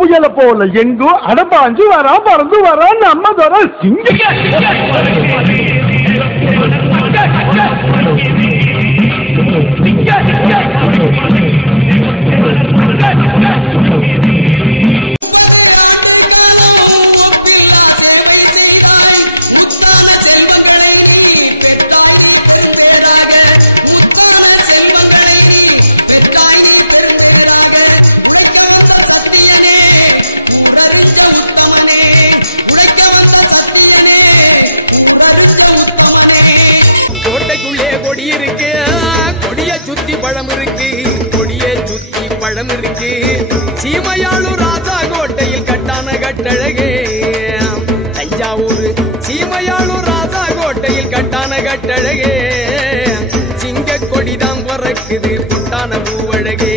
புயல போல எங்கோ அடப்பாஞ்சு வரா பறந்து வரா நம்ம தர சிங்க கொடி இருக்கு கொடிய சுத்தி பழம் இருக்கு கொடிய சுத்தி பழம் இருக்கு சீமையாளூர் ராஜா கோட்டையில் கட்டான கட்டழகே தஞ்சாவூர் சீமையாளூர் ராஜா கோட்டையில் கட்டான கட்டழகே சிங்க கொடிதான் பறக்குது புட்டான பூவழகே